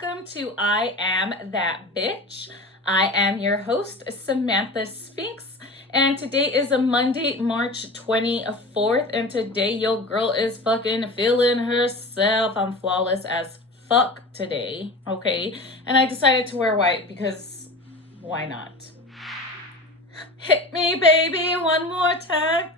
welcome to I Am That Bitch. I am your host, Samantha Sphinx, and today is a Monday, March 24th, and today your girl is fucking feeling herself. I'm flawless as fuck today, okay? And I decided to wear white because why not? Hit me, baby, one more time.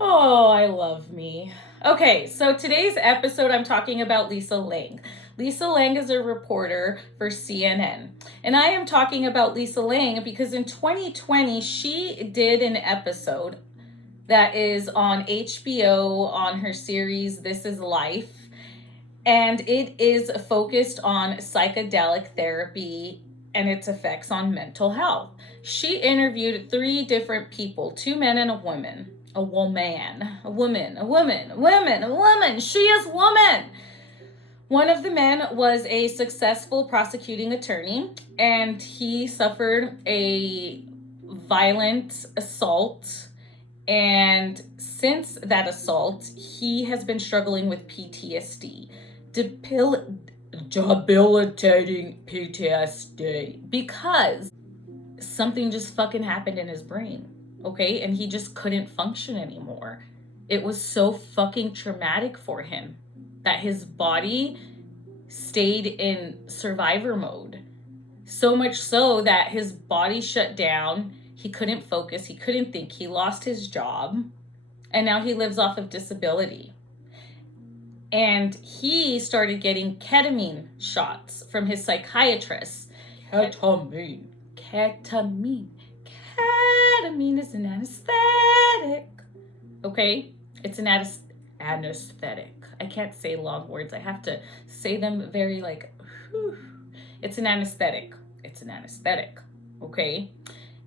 Oh, I love me. Okay, so today's episode, I'm talking about Lisa Ling. Lisa Ling is a reporter for CNN. And I am talking about Lisa Ling because in 2020, she did an episode that is on HBO on her series, This Is Life. And it is focused on psychedelic therapy and its effects on mental health. She interviewed 3 different people, 2 men and a woman. A woman. She is woman. One of the men was a successful prosecuting attorney, and he suffered a violent assault. And since that assault, he has been struggling with PTSD, debilitating PTSD, because something just fucking happened in his brain. Okay, and he just couldn't function anymore. It was so fucking traumatic for him that his body stayed in survivor mode. So much so that his body shut down. He couldn't focus. He couldn't think. He lost his job. And now he lives off of disability. And he started getting ketamine shots from his psychiatrist. Ketamine is an anesthetic. Okay? It's an anesthetic. I can't say long words. I have to say them very whew. It's an anesthetic. It's an anesthetic. Okay?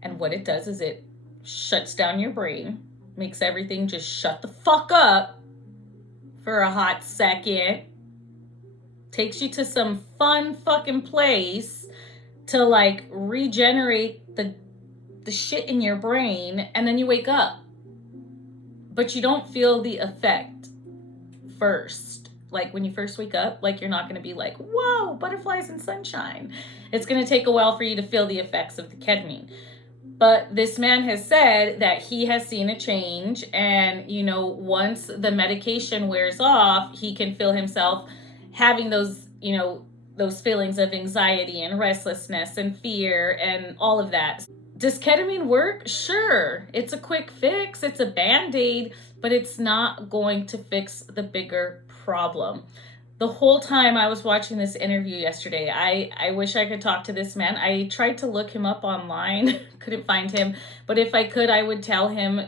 And what it does is it shuts down your brain, makes everything just shut the fuck up for a hot second, takes you to some fun fucking place to regenerate the shit in your brain, and then you wake up. But you don't feel the effect first. Like when you first wake up, you're not going to be like, whoa, butterflies and sunshine. It's going to take a while for you to feel the effects of the ketamine. But this man has said that he has seen a change, and, once the medication wears off, he can feel himself having those feelings of anxiety and restlessness and fear and all of that. Does ketamine work? Sure. It's a quick fix. It's a Band-Aid, but it's not going to fix the bigger problem. The whole time I was watching this interview yesterday, I wish I could talk to this man. I tried to look him up online, couldn't find him. But if I could, I would tell him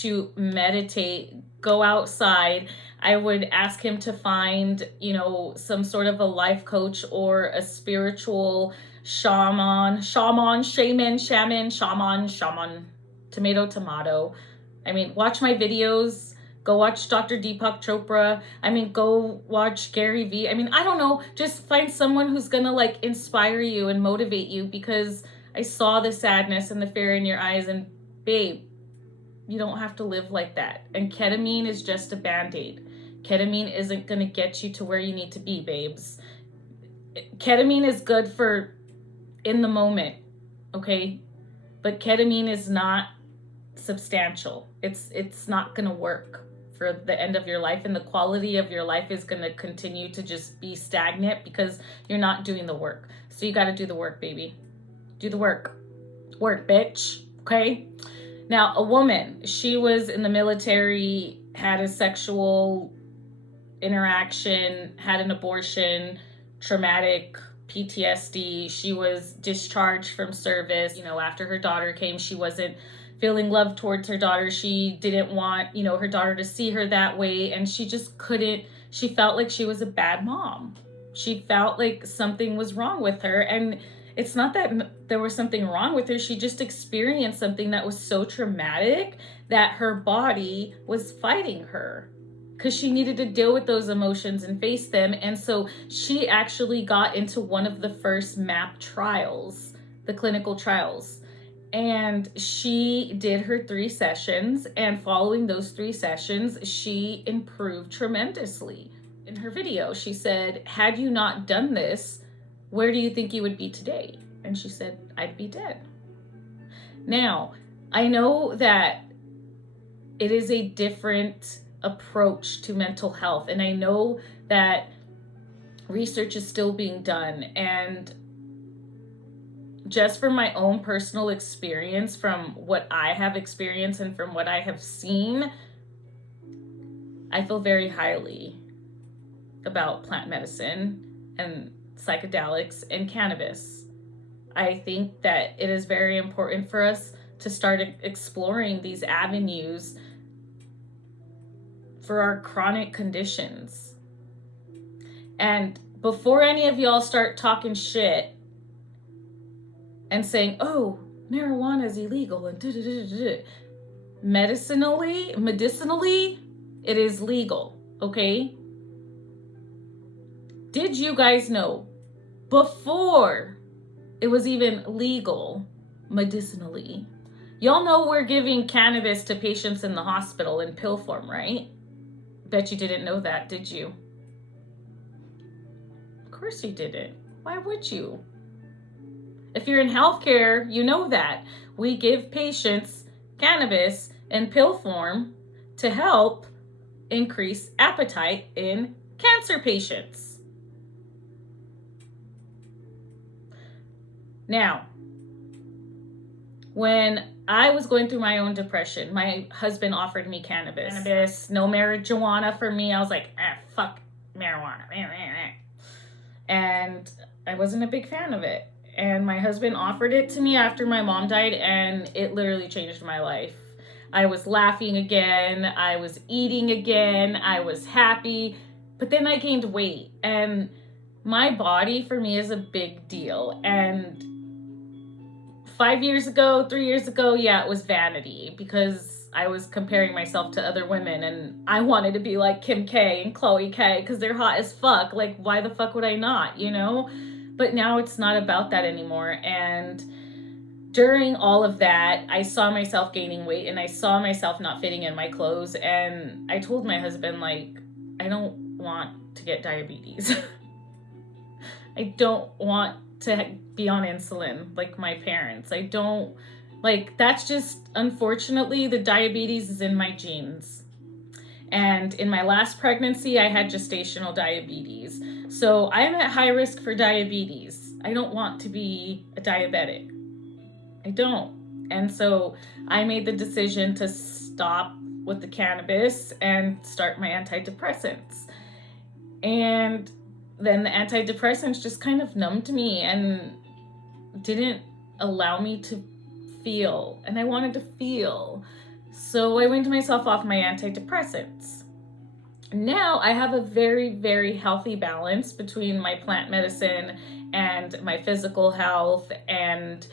to meditate, go outside. I would ask him to find, some sort of a life coach or a spiritual shaman, tomato. I mean, watch my videos. Go watch Dr. Deepak Chopra. Go watch Gary Vee. I don't know. Just find someone who's going to inspire you and motivate you, because I saw the sadness and the fear in your eyes, and babe, you don't have to live like that. And ketamine is just a Band-Aid. Ketamine isn't going to get you to where you need to be, babes. Ketamine is good for in the moment, okay? But ketamine is not substantial. It's not going to work for the end of your life, and the quality of your life is going to continue to just be stagnant because you're not doing the work. So you got to do the work, baby. Do the work. Work, bitch. Okay? Now, a woman, she was in the military, had a sexual interaction, had an abortion, traumatic PTSD. She was discharged from service. After her daughter came, she wasn't feeling love towards her daughter. She didn't want, her daughter to see her that way. And she just couldn't, she felt like she was a bad mom. She felt like something was wrong with her. And it's not that there was something wrong with her. She just experienced something that was so traumatic that her body was fighting her, because she needed to deal with those emotions and face them. And so she actually got into one of the first MAP trials, the clinical trials. And she did her 3 sessions, and following those 3 sessions, she improved tremendously. in her video, she said, had you not done this, where do you think you would be today? And she said, I'd be dead. Now, I know that it is a different approach to mental health, and I know that research is still being done. And just from my own personal experience, from what I have experienced and from what I have seen, I feel very highly about plant medicine and psychedelics and cannabis. I think that it is very important for us to start exploring these avenues for our chronic conditions. And before any of y'all start talking shit and saying, oh, marijuana is illegal and medicinally, it is legal, okay? Did you guys know, before it was even legal medicinally, y'all know we're giving cannabis to patients in the hospital in pill form, right? Bet you didn't know that, did you? Of course you didn't. Why would you? If you're in healthcare, you know that. We give patients cannabis in pill form to help increase appetite in cancer patients. Now, when I was going through my own depression, my husband offered me cannabis. No marijuana for me. I was like, fuck marijuana. And I wasn't a big fan of it. And my husband offered it to me after my mom died, and it literally changed my life. I was laughing again. I was eating again. I was happy. But then I gained weight. And my body, for me, is a big deal. And 3 years ago, yeah, it was vanity, because I was comparing myself to other women, and I wanted to be like Kim K and Chloe K because they're hot as fuck. Like, why the fuck would I not, you know? But now it's not about that anymore. And during all of that, I saw myself gaining weight, and I saw myself not fitting in my clothes. And I told my husband, like, I don't want to get diabetes. I don't want to be on insulin like my parents. I don't, like, that's just, unfortunately, the diabetes is in my genes. And in my last pregnancy, I had gestational diabetes. So I'm at high risk for diabetes. I don't want to be a diabetic. I don't. And so I made the decision to stop with the cannabis and start my antidepressants. And then the antidepressants just kind of numbed me and didn't allow me to feel. And I wanted to feel. So I weaned myself off my antidepressants. Now I have a very, very healthy balance between my plant medicine and my physical health and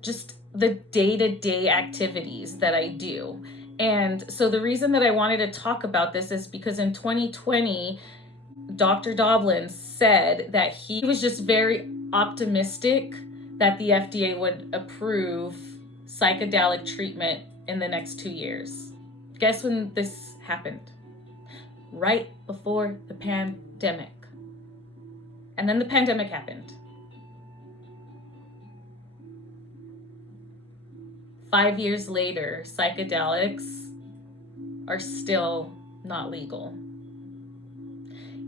just the day-to-day activities that I do. And so the reason that I wanted to talk about this is because in 2020, Dr. Doblin said that he was just very optimistic that the FDA would approve psychedelic treatment in the next 2 years. Guess when this happened? Right before the pandemic. And then the pandemic happened. 5 years later, psychedelics are still not legal.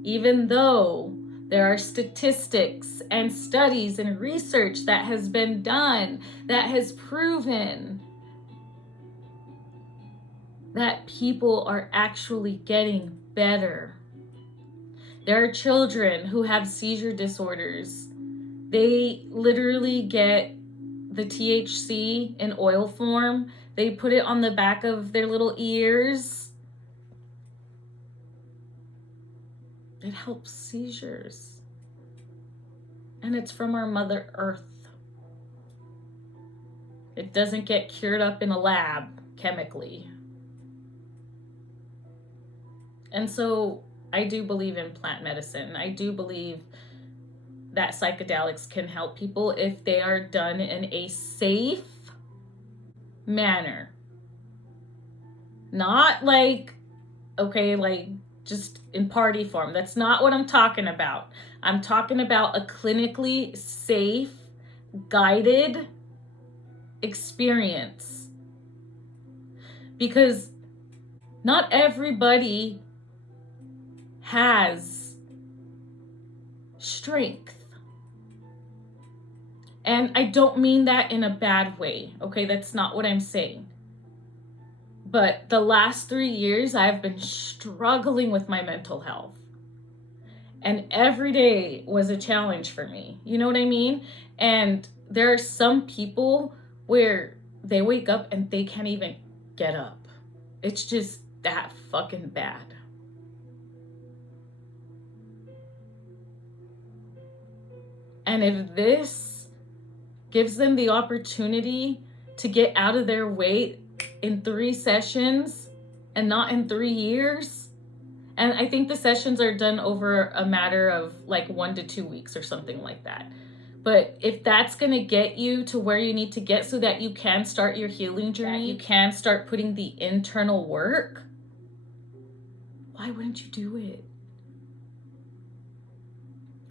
Even though there are statistics and studies and research that has been done that has proven that people are actually getting better. There are children who have seizure disorders. They literally get the THC in oil form. They put it on the back of their little ears. It helps seizures. And it's from our Mother Earth. It doesn't get cured up in a lab chemically. And so I do believe in plant medicine. I do believe that psychedelics can help people if they are done in a safe manner. Not like, okay, like just in party form. That's not what I'm talking about. I'm talking about a clinically safe, guided experience. Because not everybody has strength. And I don't mean that in a bad way, okay? That's not what I'm saying. But the last 3 years, I've been struggling with my mental health. And every day was a challenge for me. You know what I mean? And there are some people where they wake up and they can't even get up. It's just that fucking bad. And if this gives them the opportunity to get out of their way in 3 sessions and not in 3 years, and I think the sessions are done over a matter of like 1 to 2 weeks or something like that. But if that's going to get you to where you need to get so that you can start your healing journey, you can start putting the internal work, why wouldn't you do it?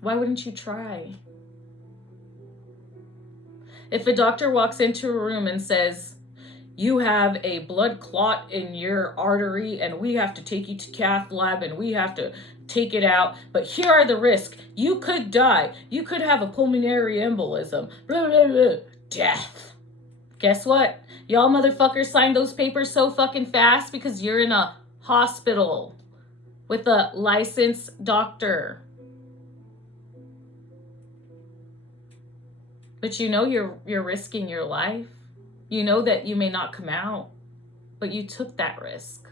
Why wouldn't you try? If a doctor walks into a room and says, you have a blood clot in your artery and we have to take you to cath lab and we have to take it out, but here are the risks. You could die. You could have a pulmonary embolism. Blah, blah, blah. Death. Guess what? Y'all motherfuckers signed those papers so fucking fast because you're in a hospital with a licensed doctor. But you know you're risking your life. You know that you may not come out, but you took that risk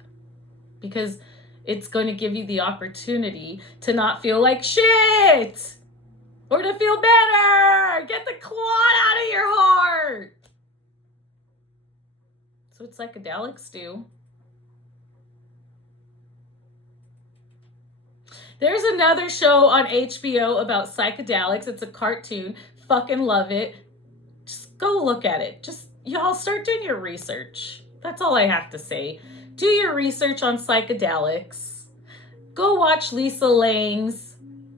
because it's going to give you the opportunity to not feel like shit or to feel better. Get the clot out of your heart. That's what psychedelics do. There's another show on HBO about psychedelics. It's a cartoon. Fucking love it. Just go look at it. Just y'all start doing your research. That's all I have to say. Do your research on psychedelics. Go watch Lisa Lang's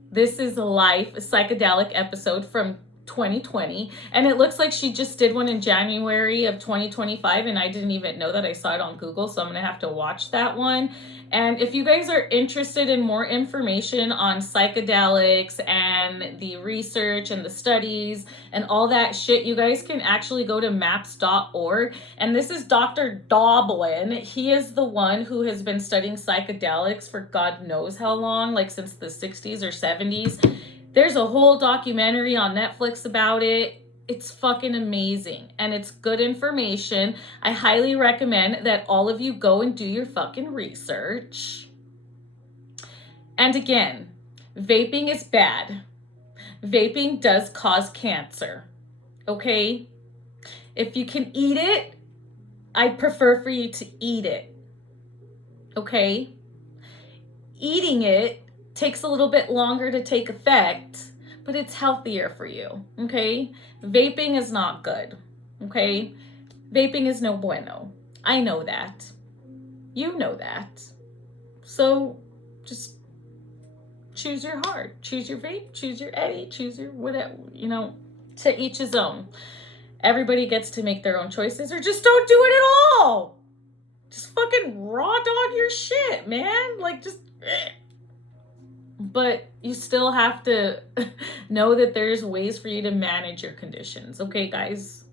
This Is Life, a psychedelic episode from 2020. And it looks like she just did one in January of 2025. And I didn't even know that. I saw it on Google. So I'm going to have to watch that one. And if you guys are interested in more information on psychedelics and the research and the studies and all that shit, you guys can actually go to maps.org. And this is Dr. Doblin. He is the one who has been studying psychedelics for God knows how long, like since the 60s or 70s. There's a whole documentary on Netflix about it. It's fucking amazing and it's good information. I highly recommend that all of you go and do your fucking research. And again, vaping is bad. Vaping does cause cancer, okay? If you can eat it, I prefer for you to eat it, okay? Eating it takes a little bit longer to take effect, but it's healthier for you, okay? Vaping is not good, okay? Vaping is no bueno. I know that. You know that. So just choose your heart. Choose your vape, choose your Eddie, choose your whatever, you know, to each his own. Everybody gets to make their own choices or just don't do it at all. Just fucking raw dog your shit, man. Like just... But you still have to know that there's ways for you to manage your conditions. Okay, guys?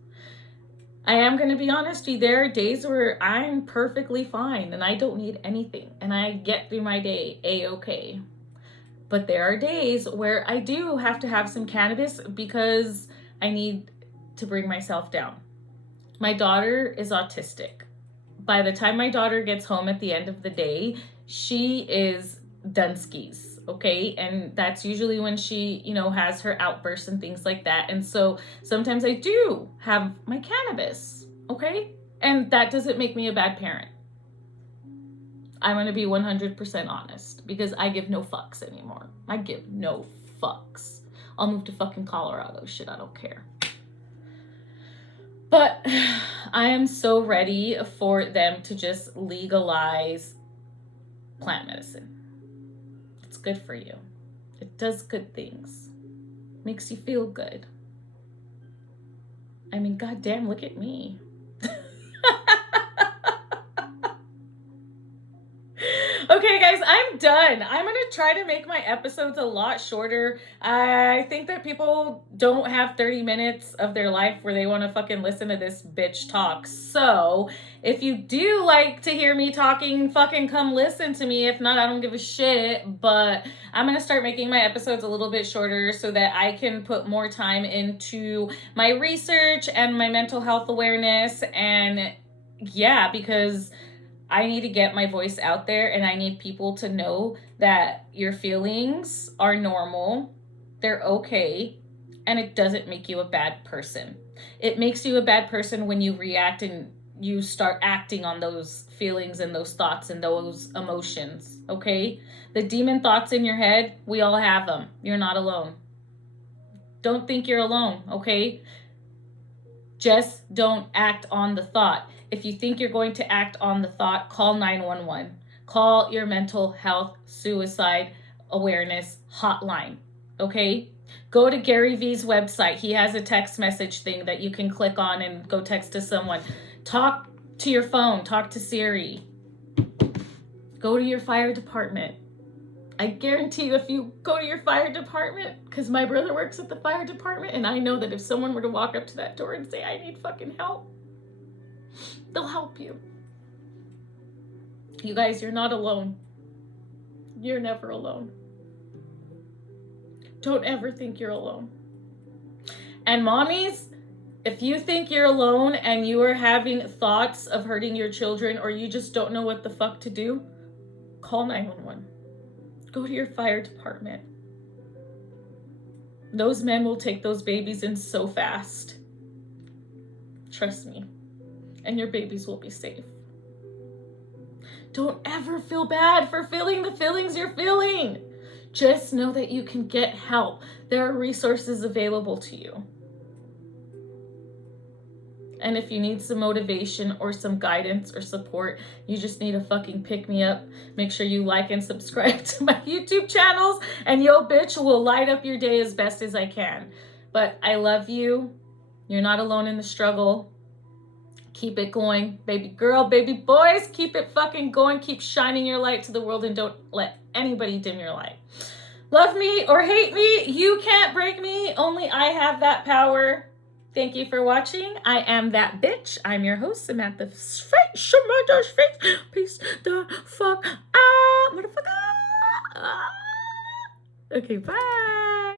I am going to be honest with you. There are days where I'm perfectly fine and I don't need anything. And I get through my day A-okay. But there are days where I do have to have some cannabis because I need to bring myself down. My daughter is autistic. By the time my daughter gets home at the end of the day, she is Dunskies. Okay. And that's usually when she, you know, has her outbursts and things like that. And so sometimes I do have my cannabis. Okay. And that doesn't make me a bad parent. I'm going to be 100% honest because I give no fucks anymore. I give no fucks. I'll move to fucking Colorado. Shit, I don't care. But I am so ready for them to just legalize plant medicine. It's good for you. It does good things. Makes you feel good. I mean, goddamn, look at me. Okay, guys, I'm done. I'm going to try to make my episodes a lot shorter. I think that people don't have 30 minutes of their life where they want to fucking listen to this bitch talk. So if you do like to hear me talking, fucking come listen to me. If not, I don't give a shit. But I'm going to start making my episodes a little bit shorter so that I can put more time into my research and my mental health awareness. And yeah, because I need to get my voice out there, and I need people to know that your feelings are normal, they're okay, and it doesn't make you a bad person. It makes you a bad person when you react and you start acting on those feelings and those thoughts and those emotions, okay? The demon thoughts in your head, we all have them. You're not alone. Don't think you're alone, okay? Just don't act on the thought. If you think you're going to act on the thought, call 911. Call your mental health suicide awareness hotline, okay? Go to Gary V's website. He has a text message thing that you can click on and go text to someone. Talk to your phone. Talk to Siri. Go to your fire department. I guarantee you, if you go to your fire department, because my brother works at the fire department, and I know that if someone were to walk up to that door and say, I need fucking help, they'll help you. You guys, you're not alone. You're never alone. Don't ever think you're alone. And mommies, if you think you're alone and you are having thoughts of hurting your children, or you just don't know what the fuck to do, call 911. Go to your fire department. Those men will take those babies in so fast. Trust me. And your babies will be safe. Don't ever feel bad for feeling the feelings you're feeling. Just know that you can get help. There are resources available to you. And if you need some motivation or some guidance or support, you just need a fucking pick me up. Make sure you like and subscribe to my YouTube channels, and yo bitch will light up your day as best as I can. But I love you. You're not alone in the struggle. Keep it going, baby girl, baby boys. Keep it fucking going. Keep shining your light to the world, and don't let anybody dim your light. Love me or hate me, you can't break me. Only I have that power. Thank you for watching. I am that bitch. I'm your host, Samantha Samantha Face. Peace the fuck out, motherfucker. Okay, bye.